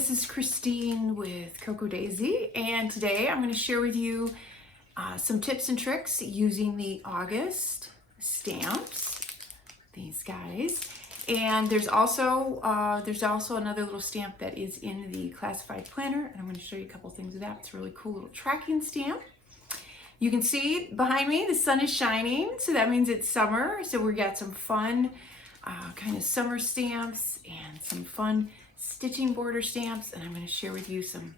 this is Christine with Cocoa Daisy, and today I'm going to share with you some tips and tricks using the August stamps, these guys. And there's also another little stamp that is in the classified planner, and I'm going to show you a couple things of that. It's a really cool little tracking stamp. You can see behind me the sun is shining, so that means it's summer. So we got some fun kind of summer stamps and some fun stitching border stamps, and I'm going to share with you some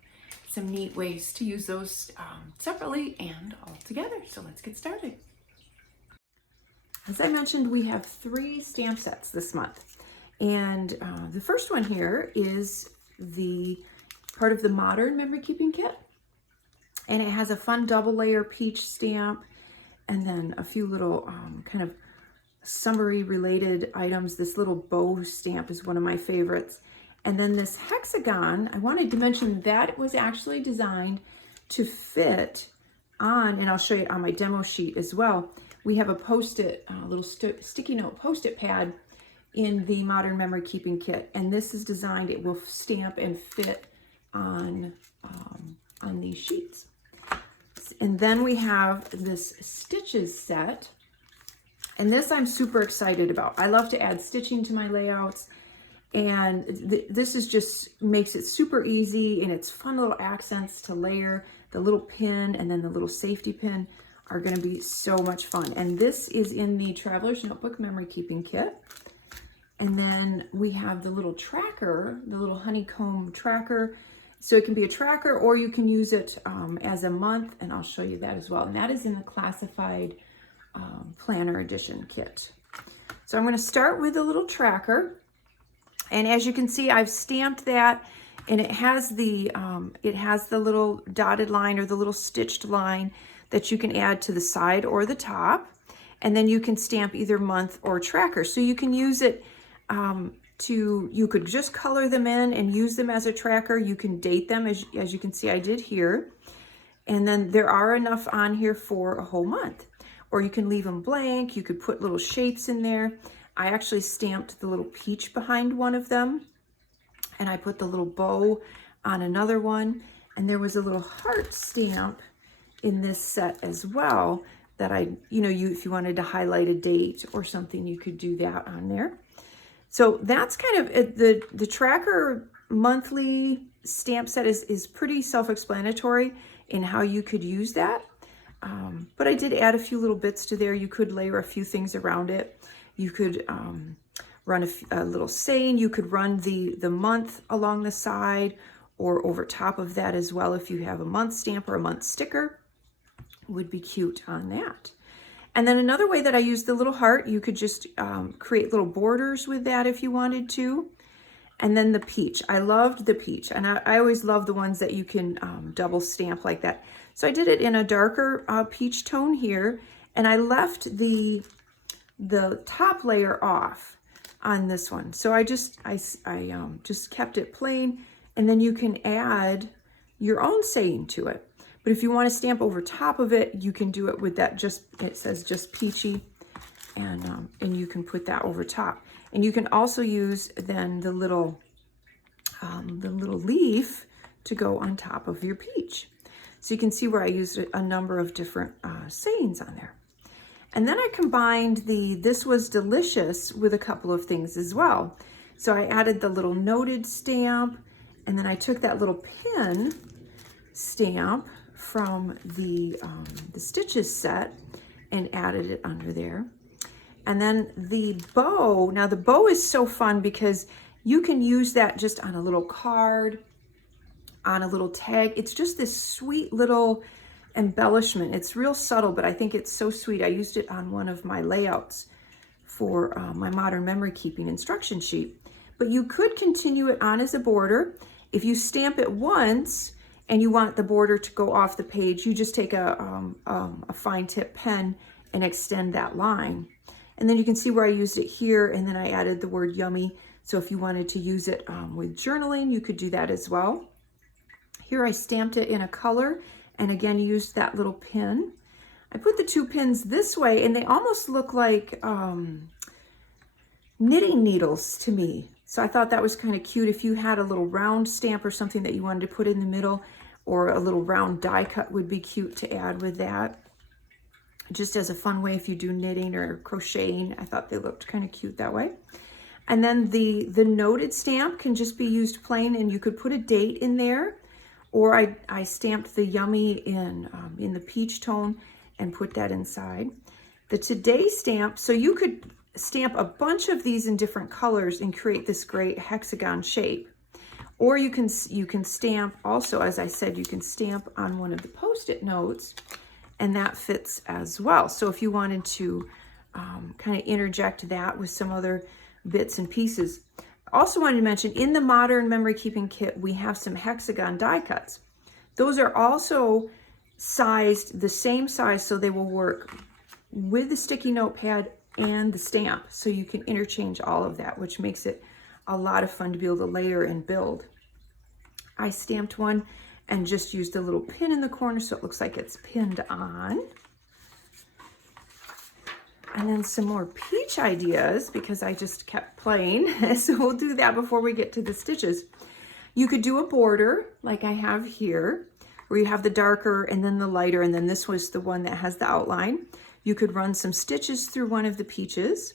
neat ways to use those separately and all together. So let's get started. As I mentioned, we have 3 stamp sets this month, and the first one here is the part of the Modern Memory Keeping Kit, and it has a fun double layer peach stamp and then a few little kind of summery related items. This little bow stamp is one of my favorites. And then this hexagon, I wanted to mention that it was actually designed to fit on, and I'll show you on my demo sheet as well. We have a post-it, little sticky note post-it pad in the Modern Memory Keeping Kit. And this is designed, it will stamp and fit on these sheets. And then we have this stitches set. And this I'm super excited about. I love to add stitching to my layouts. And this is just makes it super easy, and it's fun little accents to layer. The little pin and then the little safety pin are going to be so much fun. And this is in the Traveler's Notebook Memory Keeping Kit. And then we have the little tracker, the little honeycomb tracker. So it can be a tracker, or you can use it as a month, and I'll show you that as well. And that is in the classified planner edition kit. So I'm going to start with a little tracker. And as you can see, I've stamped that, and it has the little dotted line or the little stitched line that you can add to the side or the top. And then you can stamp either month or tracker. So you can use it you could just color them in and use them as a tracker. You can date them as you can see I did here. And then there are enough on here for a whole month. Or you can leave them blank. You could put little shapes in there. I actually stamped the little peach behind one of them, and I put the little bow on another one, and there was a little heart stamp in this set as well that if you wanted to highlight a date or something, you could do that on there. So that's kind of the tracker monthly stamp set is pretty self-explanatory in how you could use that. But I did add a few little bits to there. You could layer a few things around it. You could run a little saying. You could run the month along the side or over top of that as well. If you have a month stamp or a month sticker, would be cute on that. And then another way that I use the little heart, you could just create little borders with that if you wanted to. And then the peach. I loved the peach, and I always love the ones that you can double stamp like that. So I did it in a darker peach tone here, and I left the top layer off on this one. So I just kept it plain, and then you can add your own saying to it. But if you want to stamp over top of it, you can do it with that it says just peachy, and you can put that over top. And you can also use then the little leaf to go on top of your peach. So you can see where I used a number of different sayings on there. And then I combined This Was Delicious with a couple of things as well. So I added the little noted stamp, and then I took that little pin stamp from the stitches set and added it under there. And then the bow, now the bow is so fun because you can use that just on a little card, on a little tag. It's just this sweet little embellishment. It's real subtle, but I think it's so sweet. I used it on one of my layouts for my Modern Memory Keeping instruction sheet. But you could continue it on as a border. If you stamp it once and you want the border to go off the page, you just take a fine tip pen and extend that line. And then you can see where I used it here, and then I added the word yummy. So if you wanted to use it with journaling, you could do that as well. Here I stamped it in a color, and again used that little pin. I put the 2 pins this way, and they almost look like knitting needles to me. So I thought that was kind of cute. If you had a little round stamp or something that you wanted to put in the middle, or a little round die cut would be cute to add with that. Just as a fun way if you do knitting or crocheting. I thought they looked kind of cute that way. And then the noted stamp can just be used plain, and you could put a date in there. Or I stamped the Yummy in the peach tone and put that inside. The Today stamp, so you could stamp a bunch of these in different colors and create this great hexagon shape. Or you can stamp also, as I said, you can stamp on one of the Post-it notes, and that fits as well. So if you wanted to kind of interject that with some other bits and pieces. Also wanted to mention, in the Modern Memory Keeping Kit, we have some hexagon die cuts. Those are also sized the same size, so they will work with the sticky notepad and the stamp. So you can interchange all of that, which makes it a lot of fun to be able to layer and build. I stamped one and just used a little pin in the corner so it looks like it's pinned on. And then some more peach ideas because I just kept playing. So we'll do that before we get to the stitches. You could do a border like I have here, where you have the darker and then the lighter, and then this was the one that has the outline. You could run some stitches through one of the peaches.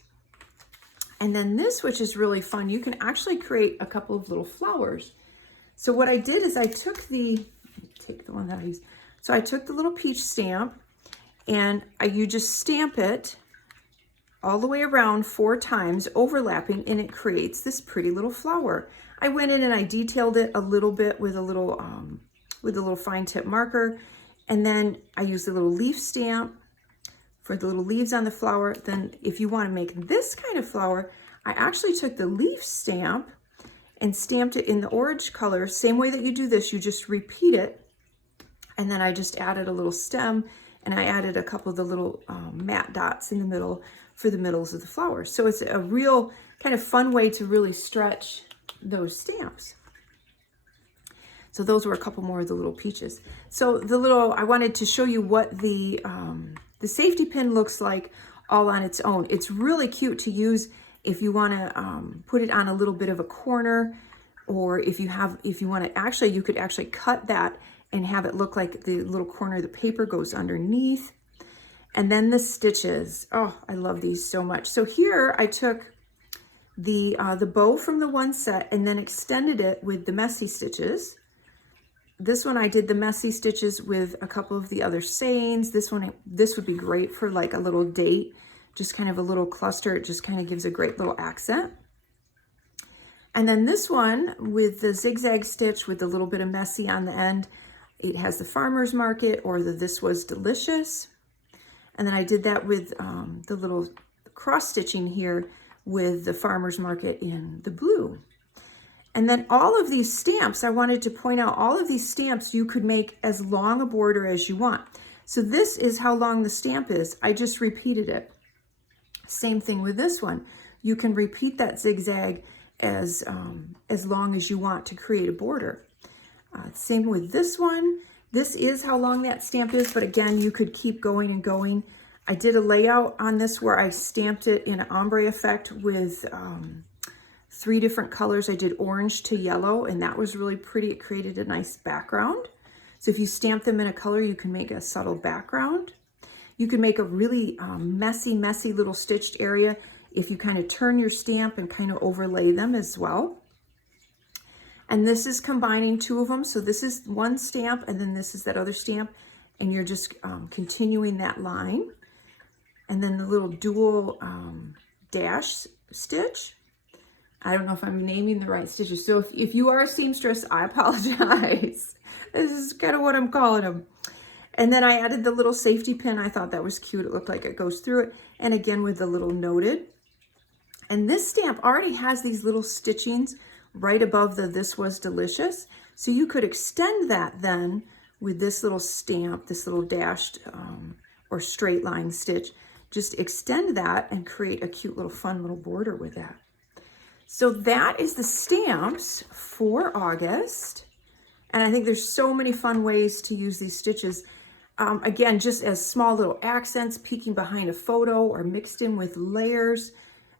And then this, which is really fun, you can actually create a couple of little flowers. So what I did is I took take the one that I used. So I took the little peach stamp, and you just stamp it all the way around 4 times, overlapping, and it creates this pretty little flower. I went in and I detailed it a little bit with a little fine tip marker, and then I used a little leaf stamp for the little leaves on the flower. Then if you want to make this kind of flower, I actually took the leaf stamp and stamped it in the orange color. Same way that you do this, you just repeat it, and then I just added a little stem, and I added a couple of the little matte dots in the middle for the middles of the flowers. So it's a real kind of fun way to really stretch those stamps. So those were a couple more of the little peaches. So I wanted to show you what the safety pin looks like all on its own. It's really cute to use if you want to put it on a little bit of a corner, or if you want to actually, you could actually cut that and have it look like the little corner of the paper goes underneath. And then the stitches. Oh, I love these so much. So here I took the bow from the one set and then extended it with the messy stitches. This one I did the messy stitches with a couple of the other sayings. This would be great for like a little date, just kind of a little cluster. It just kind of gives a great little accent. And then this one with the zigzag stitch with a little bit of messy on the end, it has the Farmer's Market or the This Was Delicious. And then I did that with the little cross stitching here with the Farmer's Market in the blue. And then all of these stamps, I wanted to point out, all of these stamps you could make as long a border as you want. So this is how long the stamp is. I just repeated it. Same thing with this one. You can repeat that zigzag as long as you want to create a border. Same with this one. This is how long that stamp is, but again, you could keep going and going. I did a layout on this where I stamped it in an ombre effect with 3 different colors. I did orange to yellow, and that was really pretty. It created a nice background. So if you stamp them in a color, you can make a subtle background. You can make a really messy little stitched area if you kind of turn your stamp and kind of overlay them as well. And this is combining 2 of them. So this is one stamp, and then this is that other stamp, and you're just continuing that line. And then the little dual dash stitch. I don't know if I'm naming the right stitches. So if you are a seamstress, I apologize. This is kind of what I'm calling them. And then I added the little safety pin. I thought that was cute. It looked like it goes through it. And again, with the little noted. And this stamp already has these little stitchings right above the This Was Delicious. So you could extend that then with this little stamp, this little dashed or straight line stitch. Just extend that and create a cute little fun little border with that. So that is the stamps for August. And I think there's so many fun ways to use these stitches. Again, just as small little accents, peeking behind a photo or mixed in with layers.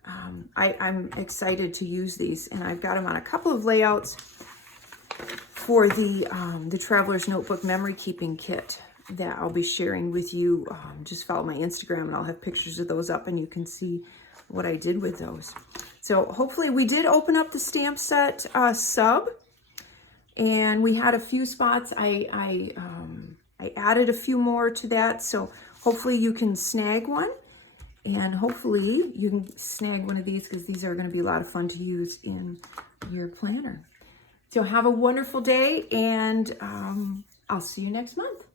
I'm excited to use these, and I've got them on a couple of layouts for the Traveler's Notebook Memory Keeping Kit that I'll be sharing with you. Just follow my Instagram and I'll have pictures of those up and you can see what I did with those. So hopefully we did open up the stamp set sub, and we had a few spots. I added a few more to that, so hopefully you can snag one, and hopefully you can snag one of these because these are going to be a lot of fun to use in your planner. So have a wonderful day, and I'll see you next month.